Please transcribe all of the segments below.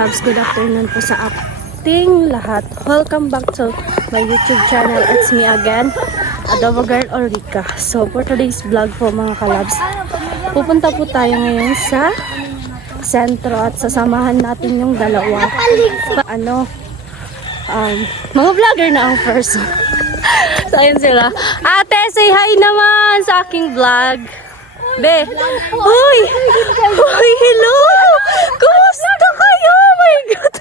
kalabs, good afternoon po sa ating lahat. Welcome back to my YouTube channel. It's me again, Adobo Girl Ulrica. So for today's vlog po mga kalabs, pupunta po tayo ngayon sa sentro at sasamahan natin yung dalawa. Mga vlogger na ang first. So ayun sila. Ate, say hi naman sa aking vlog. Be. Uy! Uy, hello! Kumusta kayo? Oh my God!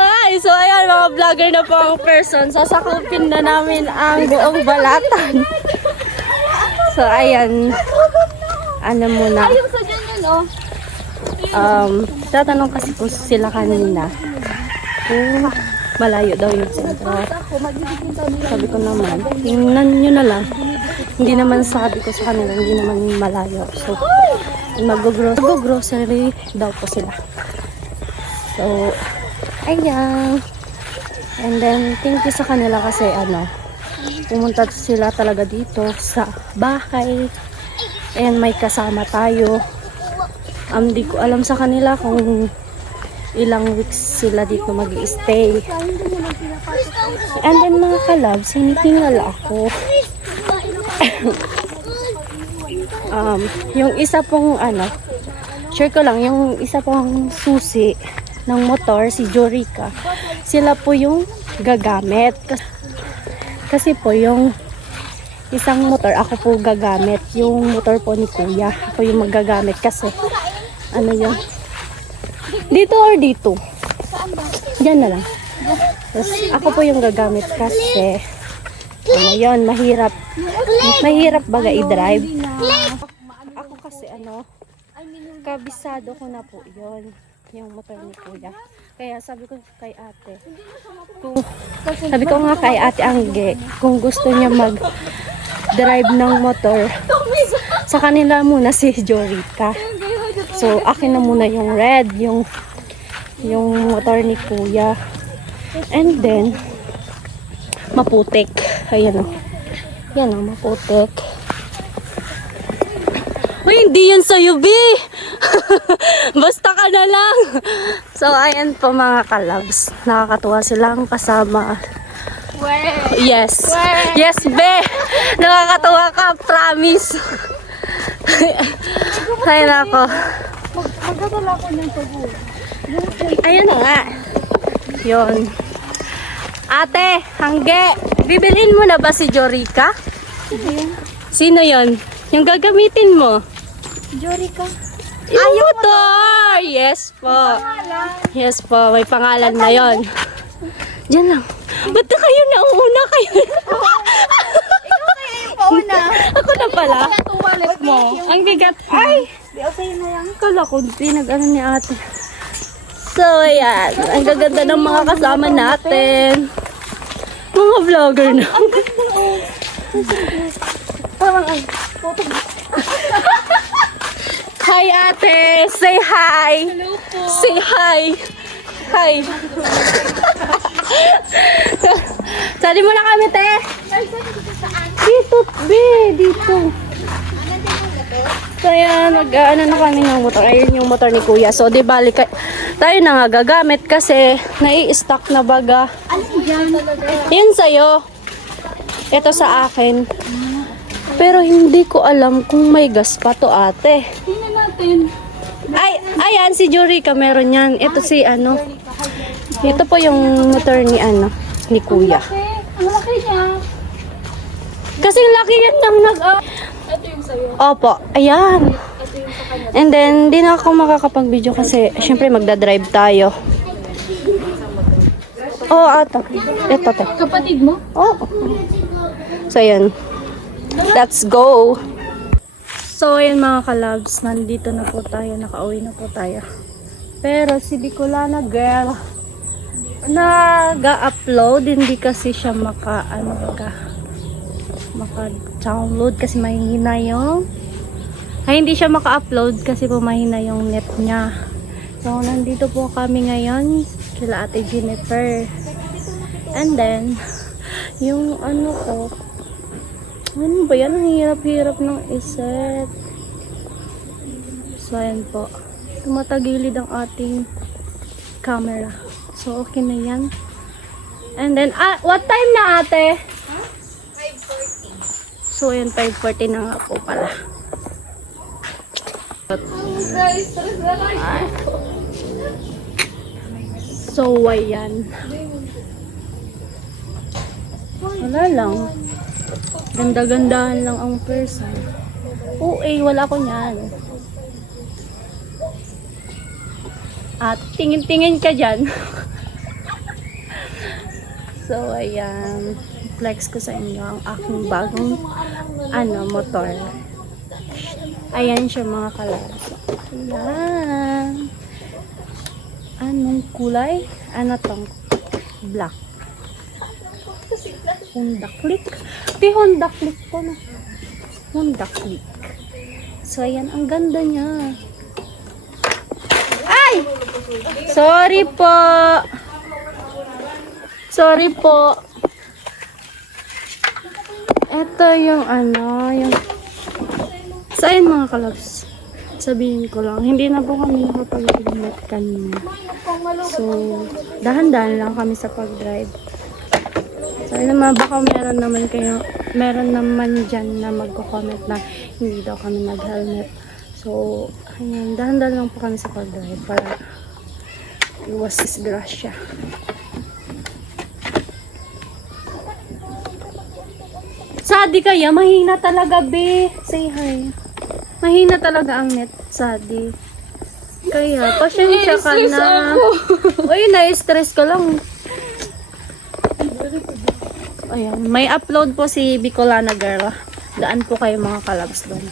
Ay, so ayan, mga vlogger na po ang person. Sasakupin na namin ang buong balatan. So ayan. Ano muna. Tatanong kasi po sila kanina kung malayo daw yung sentro. Sabi ko naman, tingnan nyo na lang. Hindi naman sabi ko sa kanila, hindi naman malayo. So, mag-grocery daw po sila. So, ayan. And then, thank you sa kanila kasi pumunta sila talaga dito sa bahay. And may kasama tayo. Di ko alam sa kanila kung ilang weeks sila dito mag-i-stay. And then mga kalabs, hinihingal ako. Yung isa pong share ko lang, yung isa pong susi ng motor, si Jorika, sila po yung gagamit. Kasi po yung isang motor, ako po gagamit. Yung motor po ni Kuya, ako yung magagamit kasi yun, dito or dito? Diyan na lang. Tapos, ako po yung gagamit kasi yun, mahirap baga i-drive. Ako kasi kabisado ko na po yun, yung motor ni Kuya. Kaya sabi ko kay ate, sabi ko nga kay ate Angge, kung gusto niya mag-drive ng motor, sa kanila muna si Jorika. So, akin na muna yung red, yung motor ni Kuya. And then, maputik. Ayan o. Yan o, maputik. Uy, hindi yan sa'yo, B! Basta ka na lang! So, ayan po mga kalabs. Nakakatuwa silang kasama. Yes. Yes, B! Nakakatuwa ka, promise. Ayan ako. Magdadala ko ng tubo. Ayan na nga. Yun. Ate, Hangge, bibilhin mo na ba si Jorika? Sino yon? Yung gagamitin mo? Jorika. Yung motor! Yes po. Yes po, may pangalan na yon. Diyan lang. Ba't na kayo nauuna kayo? Ako na pala. Ang bigat. Ay! Kala ko, pinag-ano ni ate. So, ayan. Ang gaganda ng mga kasama natin. Mga vlogger na. Hi, ate. Say hi. Hello po. Say hi. Hi. Sali mo na kami, te. Dito, be. Dito. So, ayan, na kami ng motor. Ayun yung motor ni Kuya. So, di balik tayo na nga gagamit kasi nai-stock na baga. Yun sa'yo. Ito sa akin. Pero hindi ko alam kung may gas pa to, ate. Tingnan natin. Ay, ayan, si Jorika meron yan. Ito si ito po yung motor ni ni Kuya. Ang laki niya. Kasi laki yan ng Ito yung sa'yo. Opo, ayan. Ito yung sa kanya. And then, di na ako makakapag-video kasi syempre magdadrive tayo. Oo, ata. Ito, te. Kapatid mo? Oo. So, ayan. Let's go! So, ayan mga kalabs. Nandito na po tayo. Nakauwi na po tayo. Pero si Bicolana girl, nag-upload. Hindi kasi siya maka-download kasi mahina yung hindi siya maka-upload kasi po mahina yung net niya. So, nandito po kami ngayon kila Ate Jennifer. And then, yung ko, ano ba yan? Ang hirap-hirap ng iset. So, ayan po. tumatagilid ang ating camera. So, okay na yan. And then, what time na ate? 5:40. So, yun, 5:40 na nga po pala. Guys, stress na lang. So, ayan. Wala lang. Ganda-gandahan lang ang person. Wala ko niyan. At tingin-tingin ka dyan. So, ayan. Flex ko sa inyo ang aking bagong motor. Ayan siya mga kalabs. Ayan. Anong kulay? Ano tong? Black. Honda Click. Honda Click po na. Honda Click. So, ayan. Ang ganda niya. Ay! Sorry po. Sorry po. Ito yung yung... So, ayan mga kalabs. Sabihin ko lang, hindi na po kami nakapag-helmet kanina. So, dahan-dahan lang kami sa pag-drive. So, ayun naman, baka meron naman dyan na magko-comment na hindi daw kami nag-helmet. So, ayan, dahan-dahan lang po kami sa pag-drive para iwas disgrasya. Sadi kaya, mahina talaga, be. Say hi. Mahina talaga ang net, Sadi. Kaya, pasensya ka na. Uy, na-stress ko lang. Ayan, may upload po si Bicolana Girl. Daan po kayo mga kalabs doon.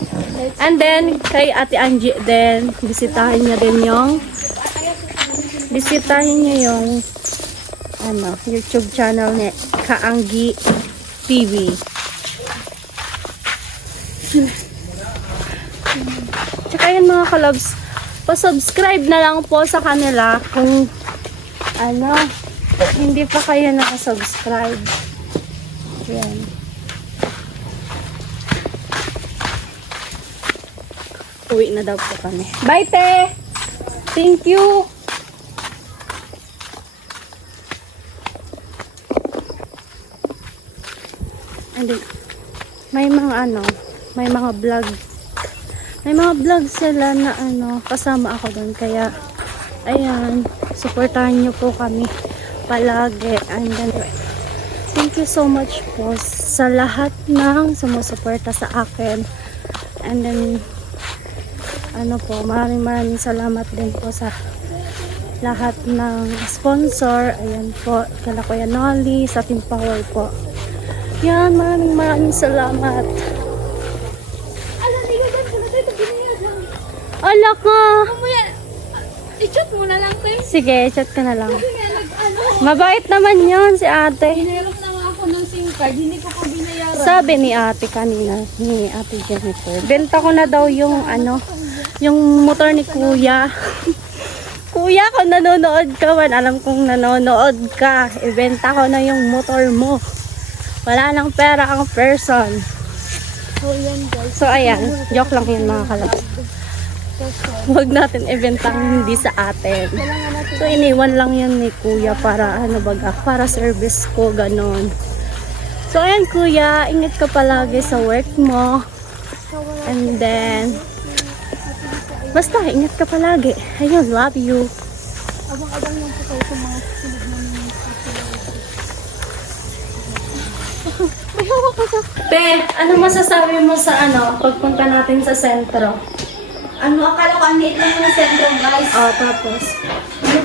And then, kay Ate Angie din, bisitahin niya yung YouTube channel ni Kaanggi TV. Tsaka yan mga kalabs, pa-subscribe na lang po sa kanila kung hindi pa kayo nakasubscribe. Yan. Uwi na daw po kami. Bye, te! Thank you! And then, may mga vlog. May mga vlog sila na kasama ako doon. Kaya, ayan, supportahan nyo po kami palagi. And then, thank you so much po sa lahat ng sumusuporta sa akin. And then, maraming salamat din po sa lahat ng sponsor. Ayan po, kala Kuya Nolly, sa Team Power po. Yan, maraming salamat. Ala ka! I-chat mo na lang, te. Sige, chat ka na lang. Mabait naman yon si ate. Hinirap na nga ako ng SIM card, hindi ko pa binayaran. Sabi ni ate kanina, ni ate Jennifer, benta ko na daw yung yung motor ni kuya. Kuya, kung nanonood ka man, alam kong nanonood ka, ibenta ko na yung motor mo. Wala nang pera ang person. So, yan guys. So, ayan. Joke lang yun mga kalabs. Huwag natin ibenta ang hindi sa atin. So, iniwan lang yun ni kuya para para service ko, ganon. So, ayan kuya, ingat ka palagi sa work mo. And then, basta, ingat ka palagi. Ayun, love you. Abang-abang lang po kayo sa mga sunod na Be, ano masasabi mo sa pagpunta natin sa sentro? Akala ko ang liit lang yung sentro, guys. Tapos?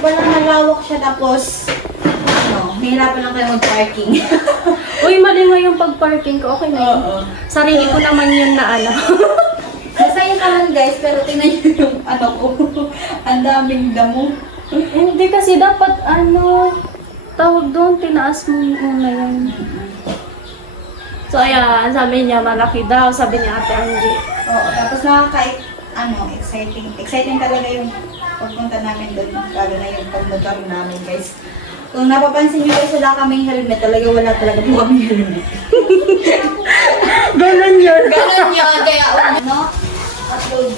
Pala nalawak siya, tapos, nahirapan lang kayo mag-parking. Uy, mali mo yung pag-parking ko. Okay na yun. Oo. Sarili ko naman yun na Masaya naman, guys, pero tingnan nyo yung ko. Ang daming damo. Hindi kasi dapat tawag doon, tinaas mo muna yun. So, ayan, sabi niya, malaki daw, sabi ni Ate Angie. Oo, tapos exciting. Exciting talaga yung pagpunta namin doon, lalo na yung pagmotor namin, guys. Kung napapansin nyo guys, wala kaming helmet, wala talaga po kaming helmet. Ganon yun. Ganon yun, kaya upload mo? Upload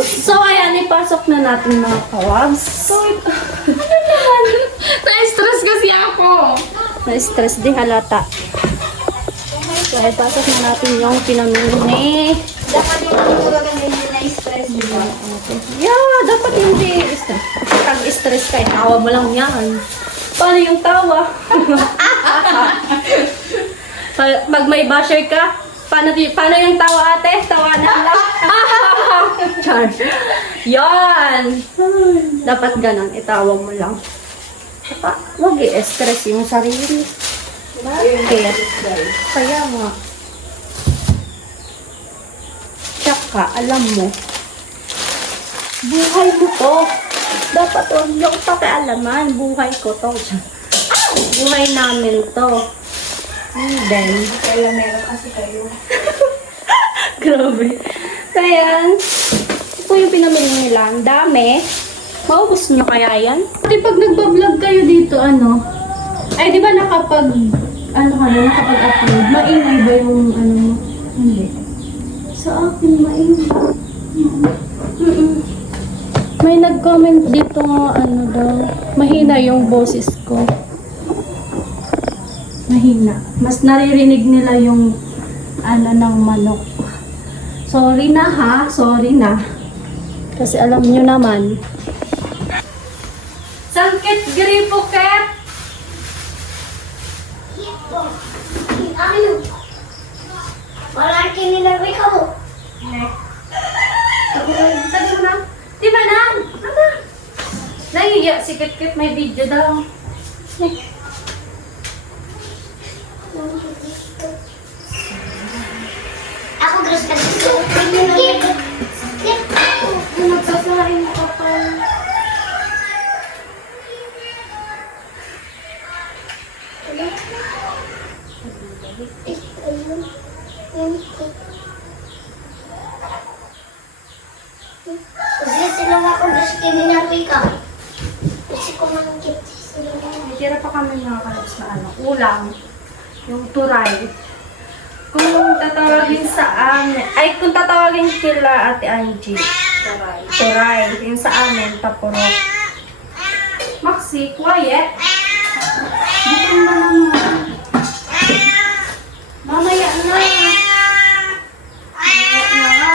So, ayan, ipasok na natin mga kawabs. Na-stress kasi ako. Na-stress di halata. So, ipasok na natin yung pinamili. Dapat yung mga hindi na-stress, di ba? Yeah, dapat hindi stress. Pag-stress ka, tawa mo lang yan. Paano yung tawa? Pag may basher ka, paano yung tawa ate? Tawa na lang. Char. Yan. Dapat ganun, itawa mo lang. Saka, huwag i-stress yung sarili. Bakit? Kaya nga. Tsaka, alam mo, buhay mo to. Dapat huwag yung pakialaman. Buhay ko to. Buhay namin to. And then, Kaya meron kasi kayo. grabe. Kaya, ito po yung pinamili nila. Ang dami. Maubos nyo kaya yan? Di pag nagbablog kayo dito, ano? Ay, di ba nakapag-upload? Maingay ba yung ano mo? Hindi. Sa akin, maingay. May nag-comment dito nga, ano daw, mahina yung boses ko. Mahina. Mas naririnig nila yung ano ng manok. Sorry na ha, sorry na. Kasi alam nyo naman. Sangkit gripo, Kat! Wala kinilaway ka mo. Tabi mo na. Di ba na? Ano? Nahihiya si Kit-Kit, may video daw. Ako gusto ka dito. Nagsasahin ka pa. Kasi sila ako gusto kinilaway ka. Kasi ko mangkit sila. May tira pa kami mga kalabs na ano, ulam. Yung turay. Kung tatawagin sa amin, ay kung tatawagin kila Ate Angie. Turay. Yung sa amin, tapurok. Maxi, quiet. Dito ba naman? Mamaya na. Mamaya na.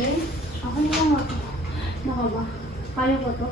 Hindi. Ako na lang ako. Naka ba? Kaya ko to.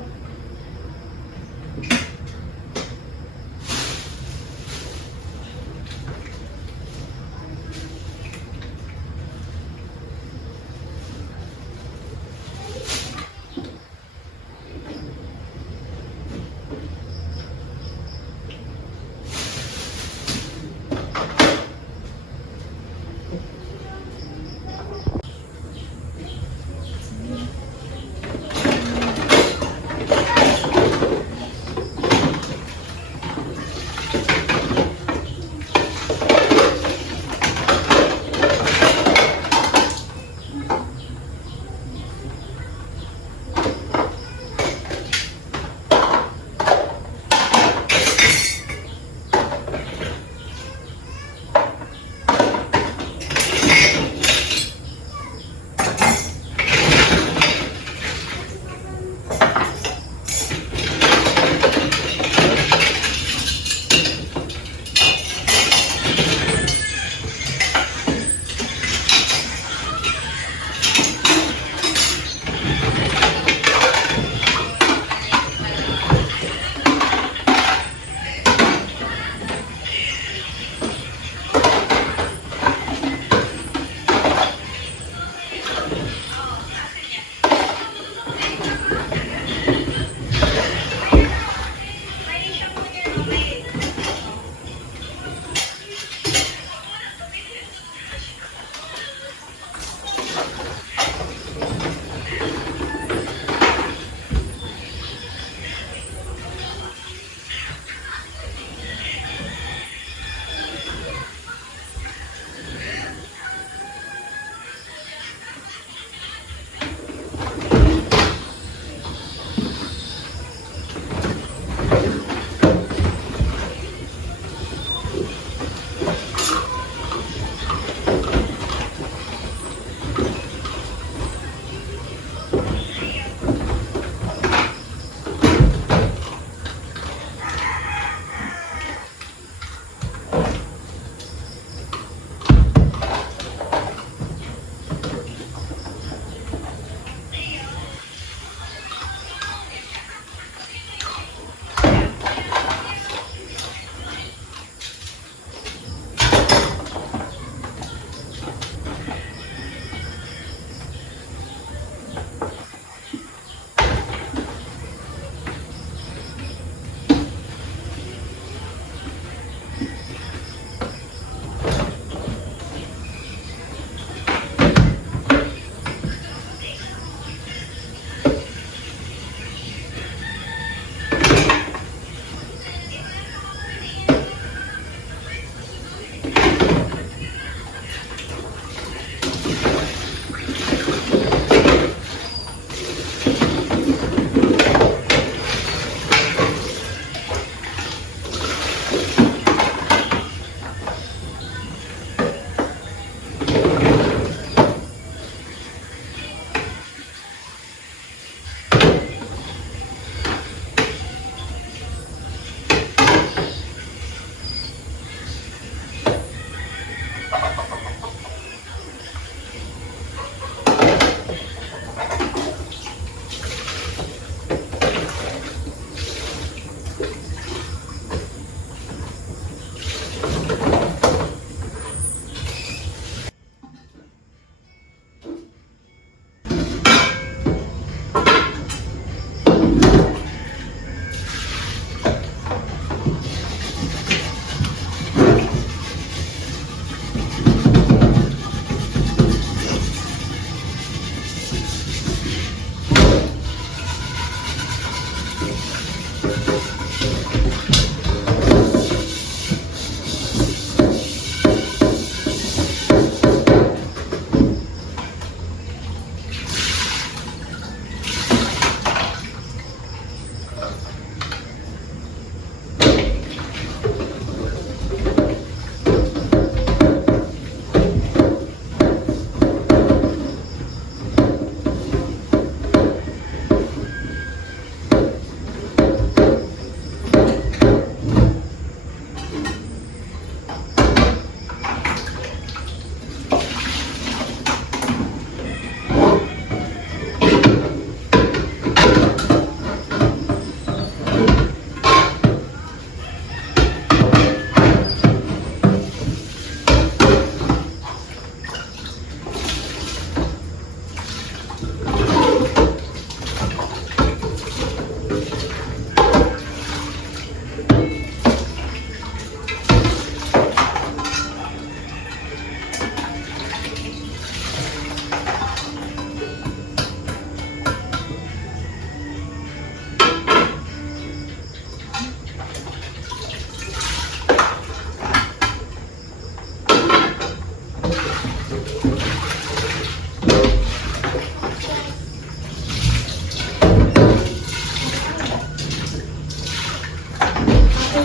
Ha?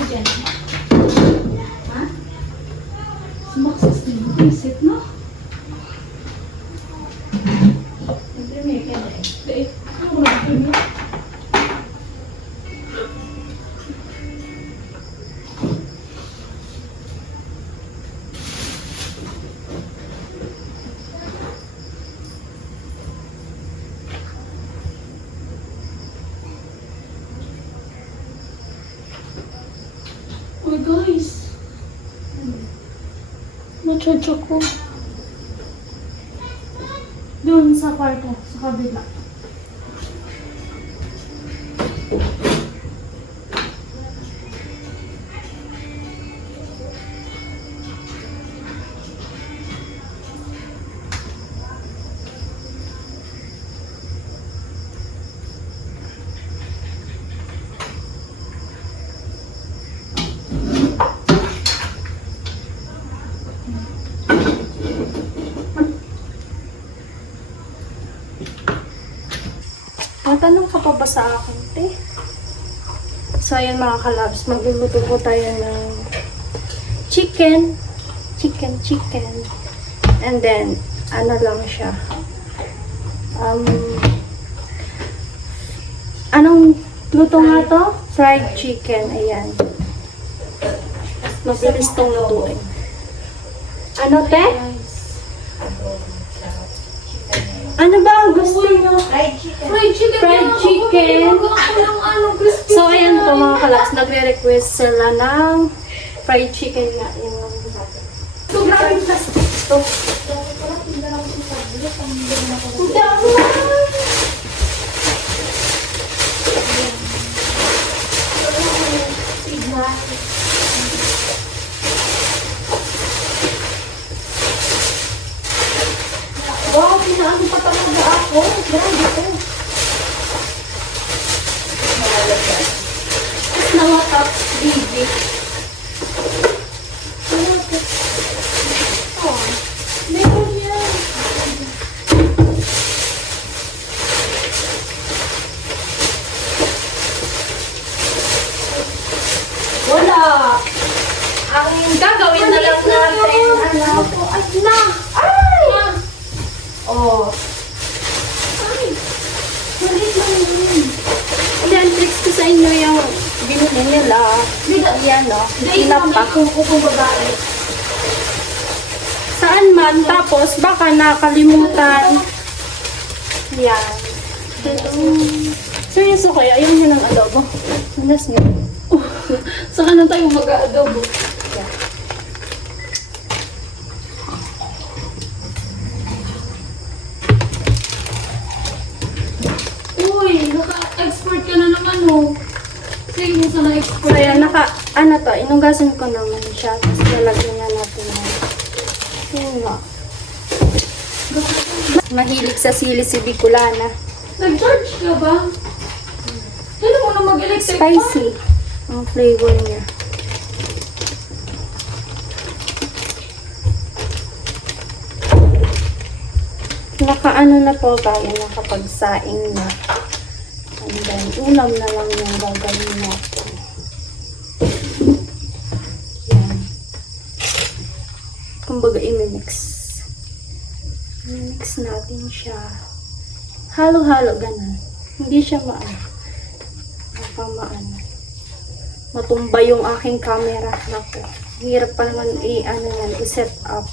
Sumaksas din mo. Visit, no? Nag-premiere ka na eh. Dahil, ano ba nag-premiere? Oh guys. Na-charge ako. Doon sa kwarto, sa kabila. Matanong ka pa ba sa akin, te? So, ayan mga kalabs, magluluto po tayo ng chicken. Chicken. And then, ano lang siya. Anong luto nga to? Fried chicken, ayan. Mabilis tong lutuin. Ano, te? Ano ba ang gusto nyo? Fried chicken. Fried chicken. So, ayan po mga kalabs, nagre-request sila ng fried chicken nga. Yung sobrang plastic to. Wow, pinaano pa talaga ako. Grabe to. Nawatap, baby. Oh, meron yan. Wala. Ang gagawin na lang natin, ano po, ay na! Ay! Oh. Ay! Malit lang yun. Then, tricks ko sa inyo yung binili nila. Yan, no? Inapak. Kung babae. Saan man, tapos baka nakalimutan. Yan. Seryoso kayo, ayaw nyo ng adobo. Manas nyo. Saan na tayo mag-adobo? Yan. Uy, naka-export ka na naman, oh. Sige mo sana export. So, yan, ano to, inugasan ko naman siya. Tapos lalagyan na natin ng sino. Mahilig sa sili si Bicolana. Nag-charge ka ba? Kailan mo na mag-electric fan? Spicy ang flavor niya. Nakaano na po tayo, nakapagsaing na. And then, ulam na lang yung gagawin natin. Yan. Kumbaga, imimix. Imimix natin siya. Halo-halo, ganun. Hindi siya maano. Maano. Matumba yung aking camera. Naku. Hirap pa naman i-set up.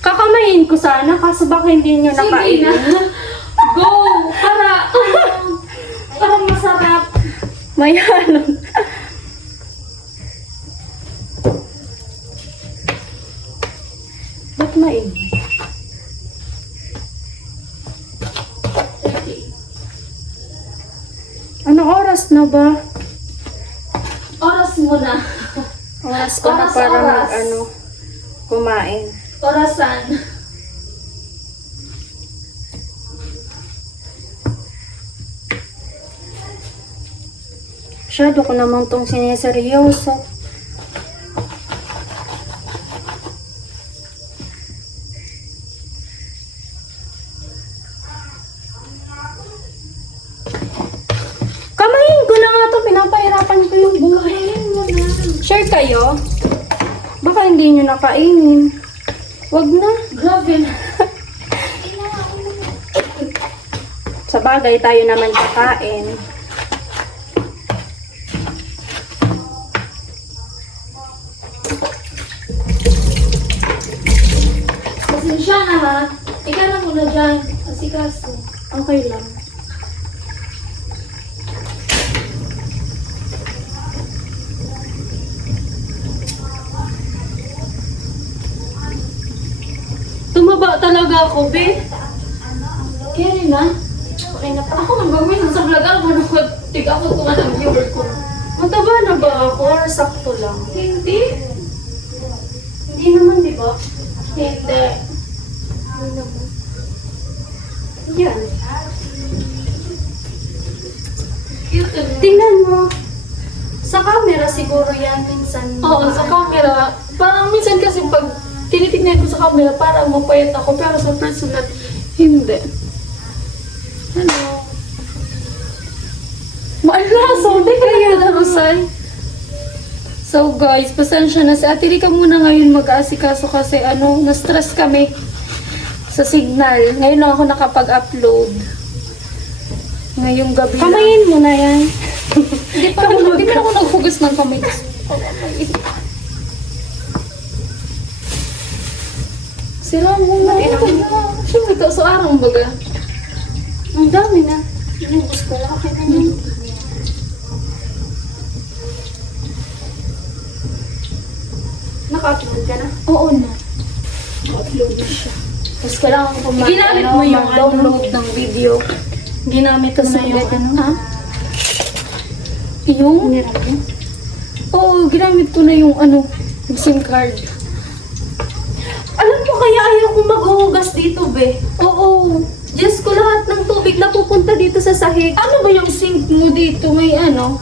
Kakamayin ko sana, kaso baka hindi nyo Sige nakain. na. Go! Para masarap. May ano. Ba't main? Anong oras na ba? Oras mo na. Oras ko na Oras, para oras. kumain. Orasan. Masyado ko naman tong sineseryoso. Kamayin ko na nga to. Pinapahirapan ko yung buhay. Share kayo? Baka hindi nyo nakainin. Wag na. Grabe na. Sa bagay, tayo naman kakain. Pasensya na ha. Ikaw na muna dyan. Asikaso. Okay lang. Tumaba talaga ako, be. Kaya rin na. Okay na pa. Ako nang gawin sa vlog. Ano ko? Tig ako tuwa ng viewer ko. Mataba na ba ako or sakto lang? Hindi. Hindi naman, di ba? Hindi. Yan. Cute eh. Tingnan mo. Sa camera siguro yan minsan. Oo, sa camera. Parang minsan kasi pag tinitignan ko sa camera, parang mapayat ako. Pero sa personal, hindi. Ano? Maalaso, di kaya na Rosay. So guys, pasensya na. Si Ate Rika muna ngayon mag-aasikaso kasi na-stress kami sa signal. Ngayon lang ako nakapag-upload. Ngayong gabi lang. Kamayin mo na yan. Hindi pa ako naghugas ng kamay. Sila mo na. Siyempre, ito sa arang baga. Ang dami na. Yung gusto lang. Okay na yun. Naka-upload ka na? Oo na. Upload na siya. Tapos kailangan ko Ginamit mo yung mag-download ng video. Ginamit ko na yung Ha? Yung? Nirami. Oo, ginamit ko na yung yung SIM card. Alam mo kaya ayaw ko maghuhugas dito, be. Oo. Diyos ko, lahat ng tubig na pupunta dito sa sahig. Ano ba yung sink mo dito? May Ano?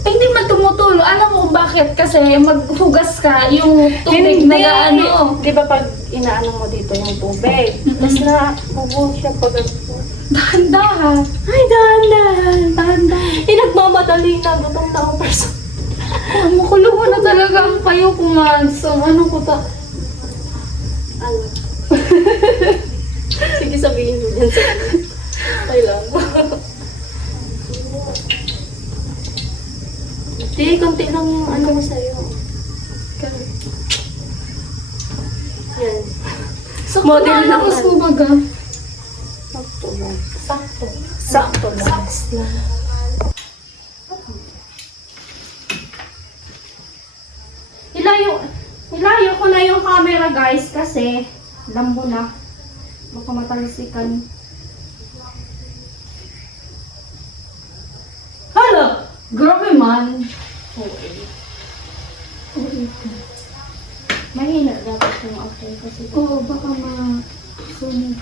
Eh, hindi man tumutulo. Alam mo kung bakit? Kasi maghugas ka, yung tubig Hindi. na Di ba pag inaano mo dito yung tubig? Tapos na, bubuhos siya pag dahan-dahan. Ay, dahan-dahan. Dahan-dahan. Nagmamadali na. Gutom na ako person. Makulo ko na talaga ang payo ko man. So, ano ko ta? Ano? Sige, sabihin mo dyan sa ano. Ay lang. Di, konti lang yung ano ko sa'yo. Yan. So, Model model lang lang ano. mo baga. Sakto lang. Sakto. Sakto lang. Sakto lang. Hilayo ko na yung camera, guys, kasi lambo na. Baka matalisikan. Hala! Grabe man. Mahina dapat yung ako kasi. Oo, baka ma-sunog.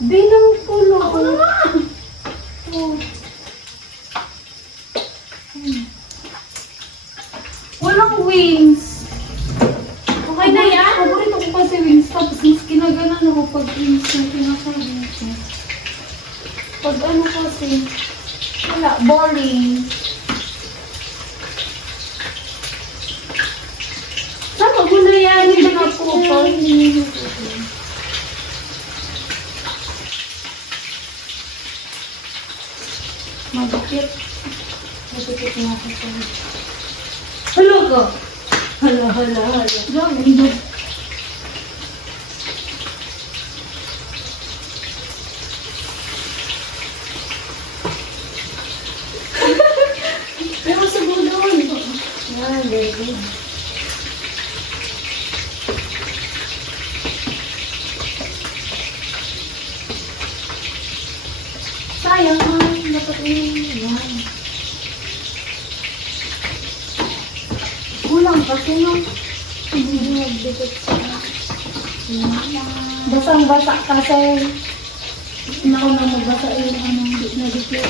Bilang pulo. Ako na nga! Oh. Walang wings. Okay na yan? Paborito ko kasi wings. Tapos mas kinaganan ako pag wings yung kinakain ko. Pag ano kasi, wala, boring. Saka mo na yan. Hindi na po pa. Magkit. Magkit na ako sa Hello ka. Hala. dami. Pero siguro doon. Yan, very good. Sayang man. Dapat yan. Kulang kasi nung hindi nagdikit siya. Basang-basa kasi nauna mo basa yung anong nagdikit.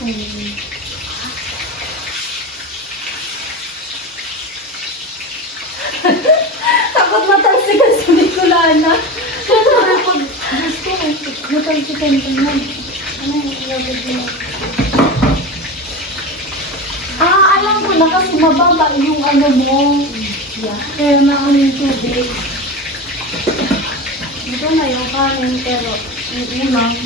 Takot matalsikan si Nicolana. Pero pag gusto, matalsikan ka na. Ano yung ilagay mo? Alam ko na kasi mababa yung ano mo. Yeah. Kaya na yung tubig. Ito na yung kanin, pero yung ulam.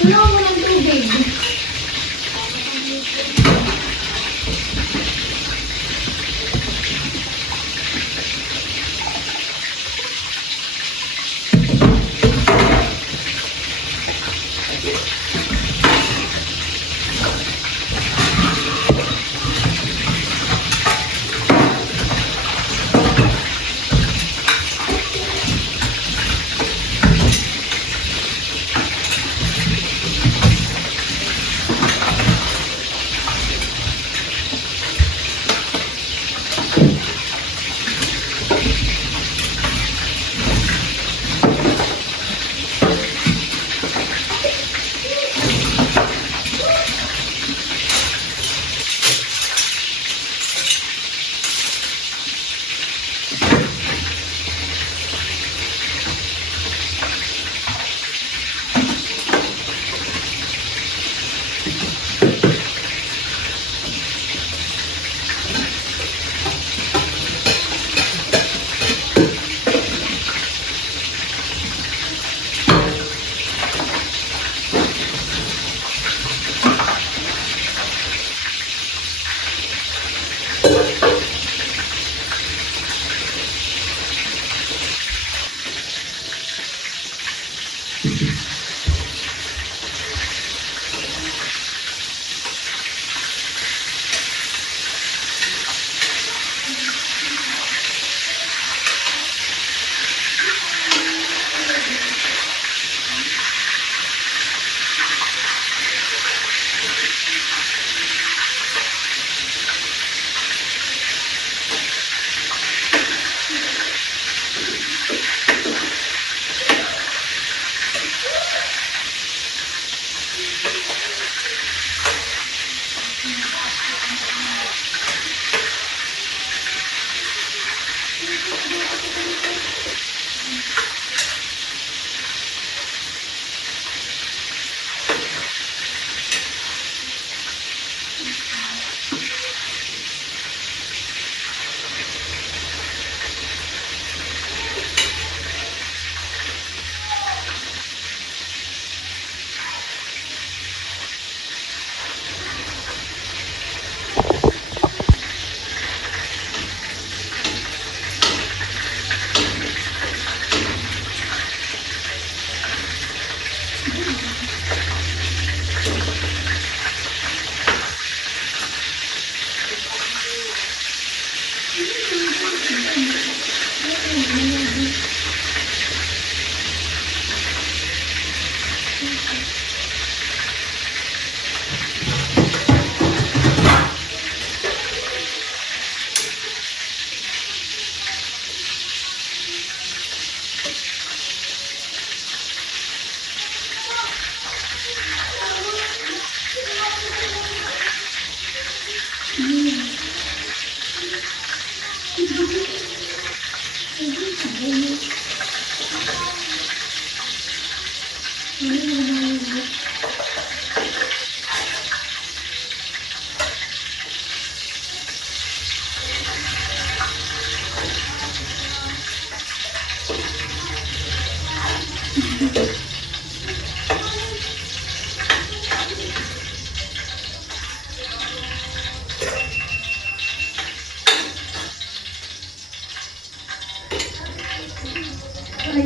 Wala mo ng tubig. Ayun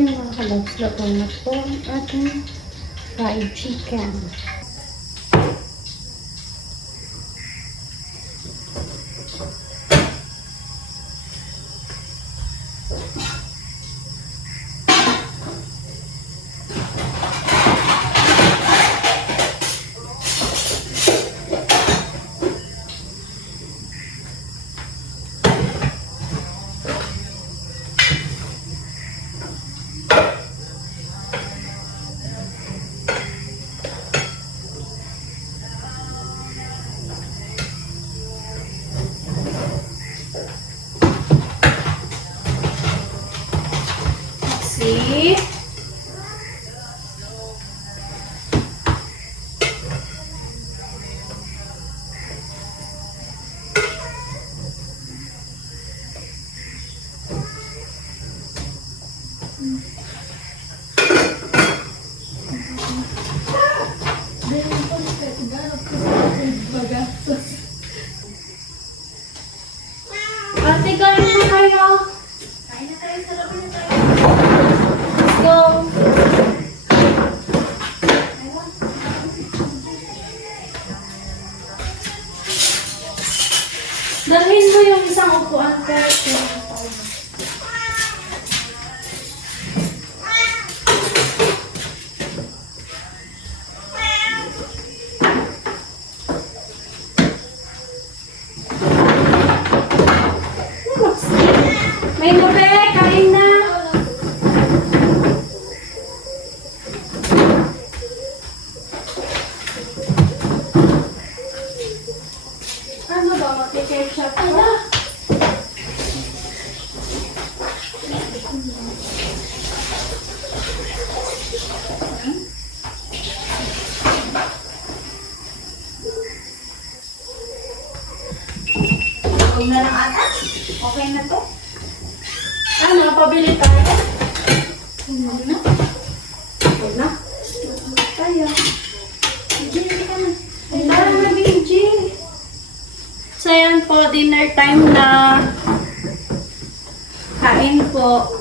mga kalabs, luto na po ang ating fried chicken. See? Ate, kain na kayo. Kain na tayo, sarapin na tayo. Let's go. Dalhin mo yung isang upuan ko. May mabe, kain na. Ano ba, mag-ketchup ka? Huwag na lang ata. Okay na to. Ano, pabili tayo? Huwag na. Huwag na. Tayo. Hindi ka na. Tara na, Benji. So, yan po, dinner time na. Kain po.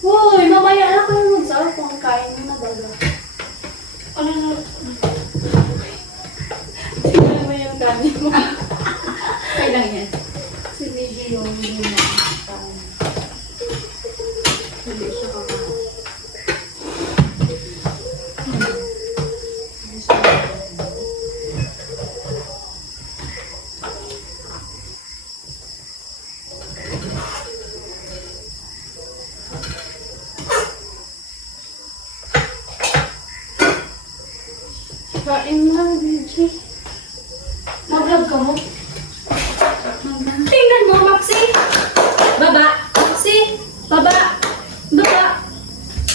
Uy, mamaya na kayo mag-sarap kung kain mo na baga. Ano na? Tingnan mo yung kanin mo. Kailan yan? Si Benji yung hindi siya kakain. Kain na, Benji. Mag-vlog ka mo. Tingnan mo, Maxi! Baba! Maxi! Baba! Baba!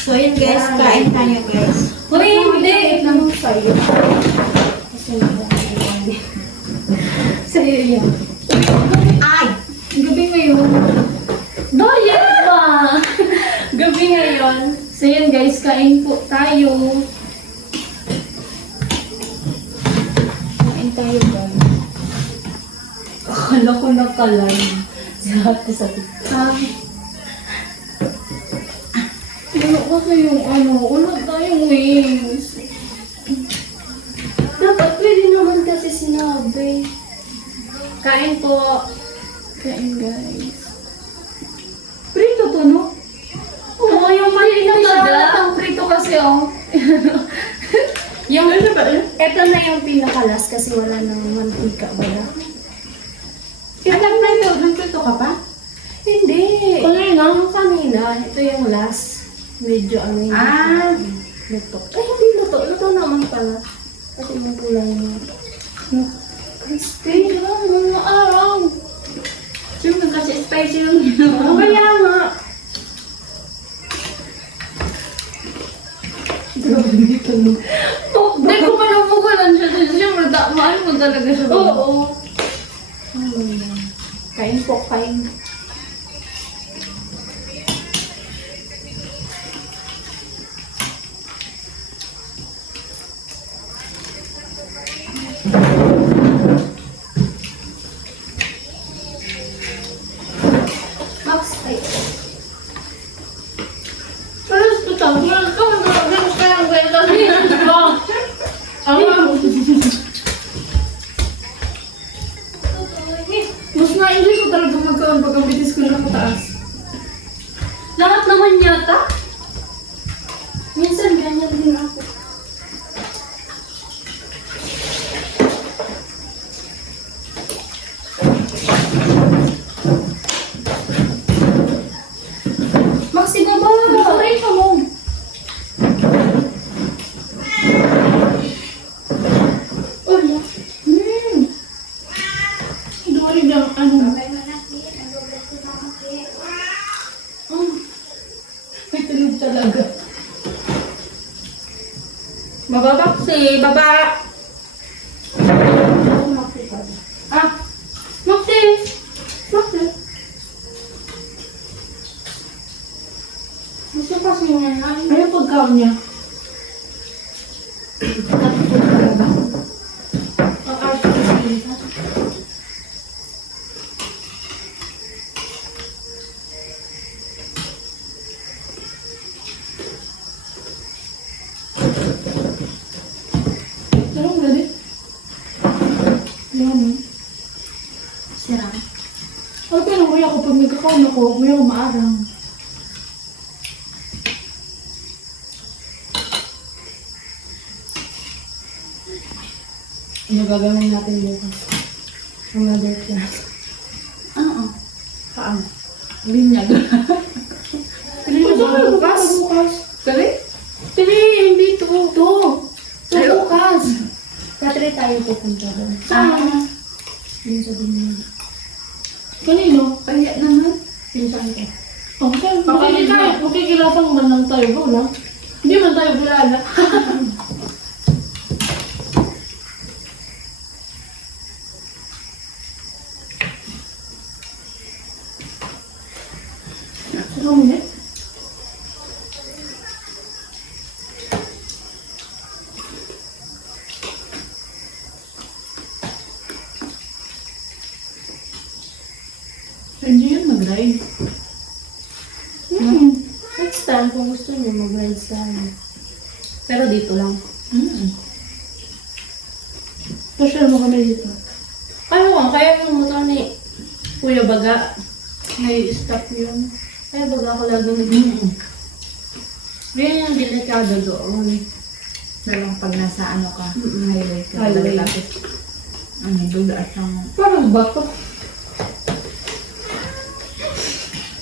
So yun guys, kain tayo guys. Hoy, hindi! Ito mo sa'yo. Kasi hindi sa'yo yan. Ay! Gabi ngayon. Diet ba? Gabi ngayon. So yun guys, kain po tayo. Kain tayo guys. Akala ko nakaline. Lahat sa TikTok. Wala kasi yung wala tayong wings. Dapat pwede naman kasi sinabi. Kain po. Kain guys. Prito to, no? Oo, yung prito siya. Ang prito kasi, oh. Yung, ito na yung pinakalas kasi wala nang mantika, wala. Nagprito ka pa? Hindi. Kanina. Ito yung last. Medyo ano yung luto. Ay, hindi luto. Luto naman pala. Kasi yung kulay mo. Crispy. Mga araw. Siyempre kasi spicy yung ginawa. Kaya nga. Hindi ko pa napugulan siya. Siyempre, maan mo talaga siya. Oo. Kain po, kain. Max, ay. Pero ito tawag, meron ka lang ganyan kasi. Mas na-enjoy ko talaga magkaon pag ang bitis ko nakataas. Lahat naman yata. Minsan ganyan din ako. Maxi, baba! Try ka mo. Wala. Doon yung ano. May tulog talaga. Baba, Maxi! Baba! Ah! Maxi! Maxi! Gusto kasi niya na. Ano yung pagkaon niya? Ang arte kasi niya. Sarang gani? Ayan mo. Sarang. Ay, pero kuya ko, pag nagkakaon ako, kuya ko maarang. Ano gagawin natin bukas? Another class. Oo. Saan? Binyag. Pili na ba bukas? Bukas. Kali? Pili, hindi to. To. To Ay, bukas. Katry tayo pupunta doon. Saan? Yun sa binyan. Kanino? Kaya naman. Pinsan ko. Oh, saan? Makikilasang man lang tayo. Wala. Hindi man tayo kilala. Ano mo na? Hindi yun mag-ride. Next time, kung gusto niyo, mag-ride sa amin. Pero dito lang. Pasyal mo kami dito. Kaya mo, kaya yung motor ni Kuya Baga. May stop yun. Kaya baga ako lagi nag-inom. Yun yung delikado doon. Dalawang pag nasa ano ka, highway ka. Highway. Tapos, ano, duda at ang... Parang bato.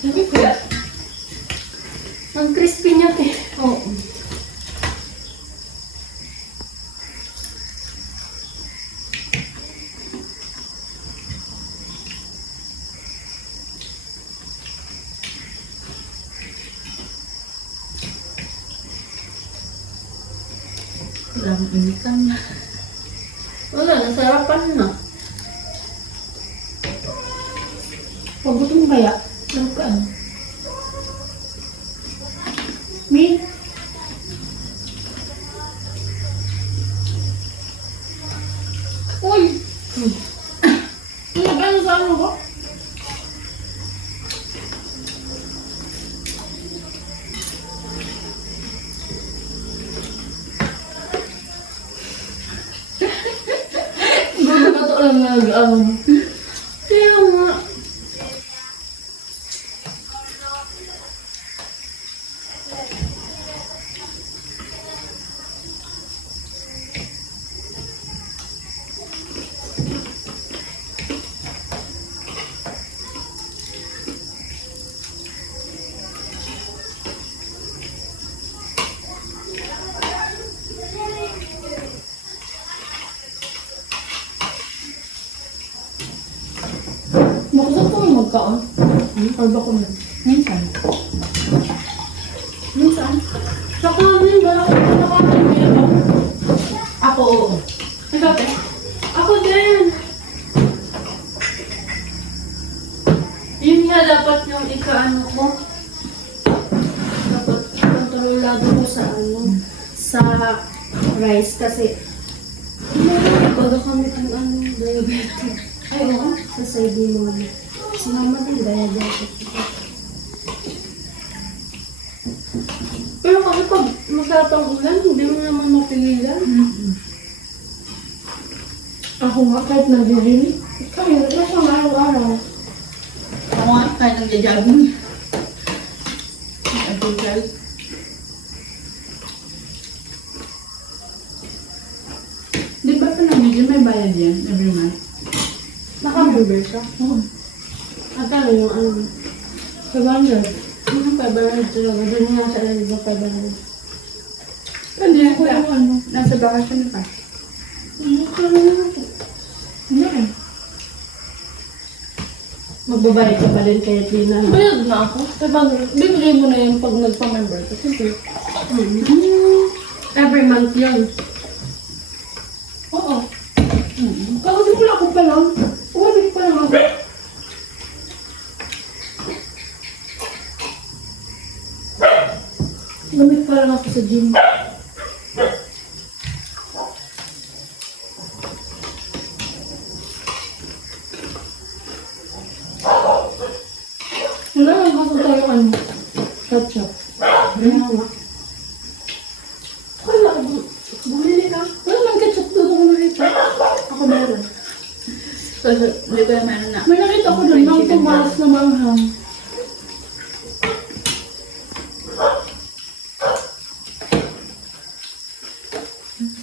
Sabi ko yan. Ang crispy niya, te. Oo. Walang initan. Wala, nasarapan na. Pagutom kaya? Ano ka? Min? Uy! Ano sa ano ba? Gusto na to lang nag-ano. Kaya nga. Makusap ko yung magkaon. Or ba ko na? Minsan. Minsan. Sa kanin, wala ko na nakain. Kaya ba? Ako, oo. Ikaw, te? Ako din. yung ano ko. Dapat kontrolado ko sa sa rice kasi baga kami ng diabetic. Ay, oo. Sa side ni mama. Si mama din diabetic. Pero kasi pag masarap ulan, hindi mo naman mapigilan. Ako nga kahit nag-rin. Kami, nasa nga araw-araw. Ako nga, kahit nagja-jogging. Nag-exercise. Di ba pinamigyan may bayad yan every month? Naka-member siya. Oo. At ano yung 500. 500 talaga. Doon nga sa Eliza 500. Pwede yan ko lang nasa bakasyon ka. Hindi rin. Magbabayad ka pa din kahit di na. Bayad na ako. Bibigay mo na yun pag nagpa-member ka. Kasi, Every month yun. oo. Kasi wala ko pa lang. Wala pa lang ako. Gamit pa lang ako sa gym. Wala lang kasi tayo ketchup. Ano nga? Wala, bumili ka. Wala lang ketchup doon ako nakita. Ako meron. Kasi hindi ko naman na. May nakita ko doon ng tumaas na manghang.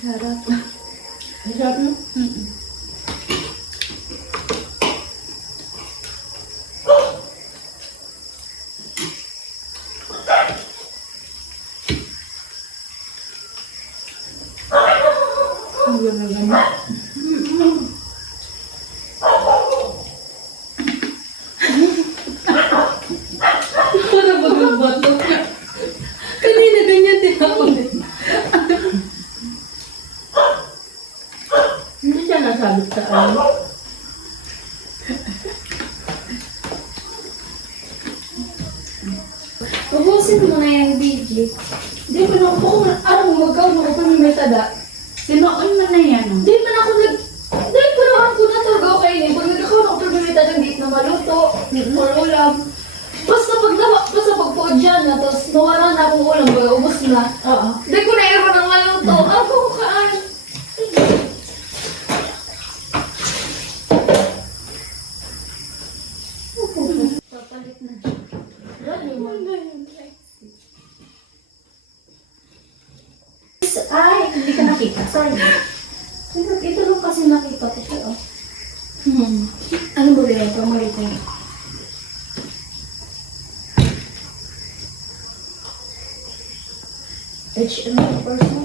Sarap. Ang sarap no? Ang ganda. Para mag-bato ka. Kanina ganyan din ako. Hindi siya nasabit sa ano. Ubusin mo na yung DJ. Di ba na ako, araw magkaw pa may tada. Sinoon mo na yan. Di ba na ako di ko na ako natagaw kayo eh. Pag nagkakaw na ako may tada, hindi na maluto. Or ulam. Basta pagpuod dyan na, tapos nawala na akong ulam, baga ubos na. Oo. Di ko na iro ng maluto. Ako kaan. Papalit na. Ay, hindi ka nakita. Sorry. Ito lang kasi nakita ko siya. Oh. Ano ba rin ito? Marito. HM person.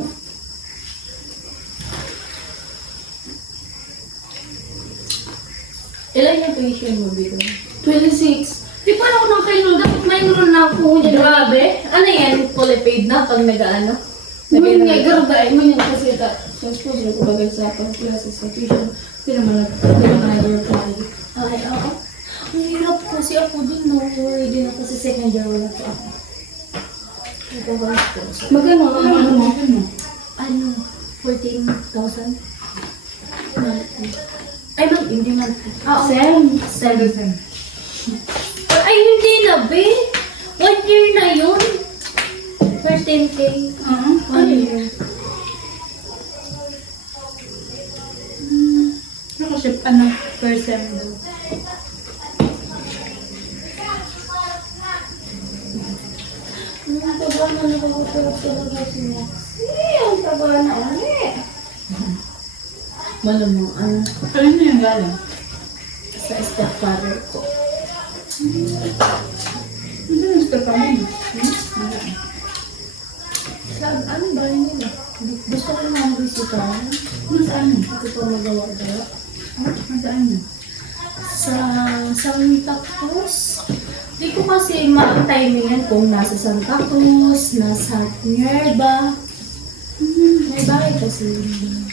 Ilan yung tuition mo dito? 26. Di pa ako nang kayo dapat may enroll na ako. Grabe. Ano yan? Fully paid na pag nag-ano? Ngayon nga, garda, man yung kasi sa exposure ko bagay sa classes sa tuition. Hindi naman nag-reply. Ay, oo. Ang hirap kasi ako din, no? Worry din ako sa second year wala pa ako. Magano ang ano mo? Ano? 14,000? Ay, hindi man. Sem. Ay, hindi na, be. 1 year na yun. 13K. Ano yun? Kasi ano, first sem daw. Ang taba na nakakutulog sa labas niya. Ang taba na ulit. Malamang, ano, Ano yung galing? sa stepfather ko. Ano yung step kami? Ano ba yun nila? Gusto ko naman bisitahan. Saan? Hindi ko pa magawa-gawa. Saan yun? Sa Santa Cruz. Hindi ko kasi ma-timing yan kung nasa Santa Cruz, nasa Nueva. May bahay kasi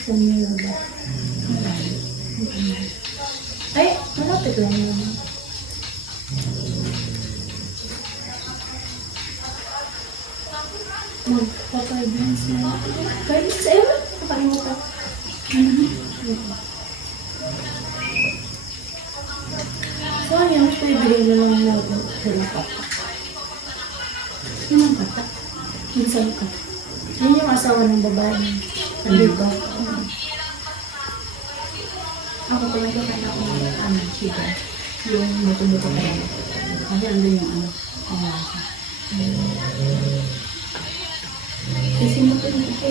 sa Nueva. Ay, malapit lang yun. Pwede sa'yo? Nakalimutan. So, ano yung gusto ibigay mo ng logo? Sila pata. Sino ang pata? Minsan ka. Yun yung asawa ng babae. Nandito. Ako ko lang kaya ako ng chica. Yung matumuto ka lang. Kasi andun yung ano. Ang lasa. Kasi mo ito yung ito.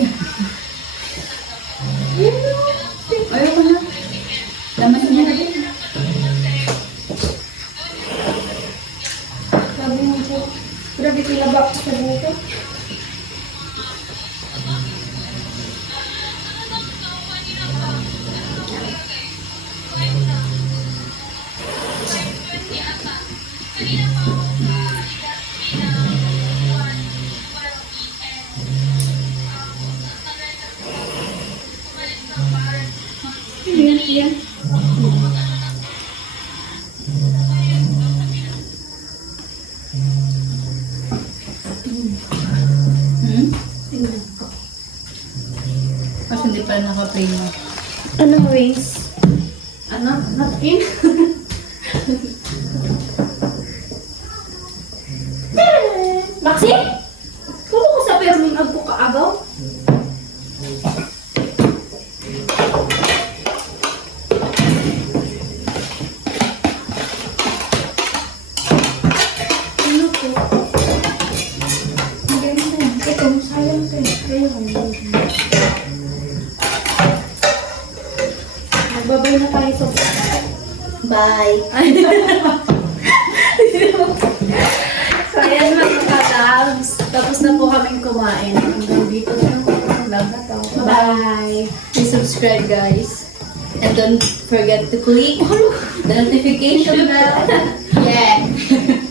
Ayoko na. Laman niya na din. Sabi mo siya, grabe kilabak sa buto. Yan, yan. Kasi hindi pa naka-play mo. Anong ways? Ano? Napkin? Maxi? Kung ko sa perming agpo kaagaw? Ano po? Ito, sayang ko. Kaya nagbabay na tayo sa Bye. So, ayan mga katabs. Tapos na po kaming kumain. Hanggang dito na yung vlog na to. Bye! Please subscribe, guys. And don't forget to click the notification bell. Yeah.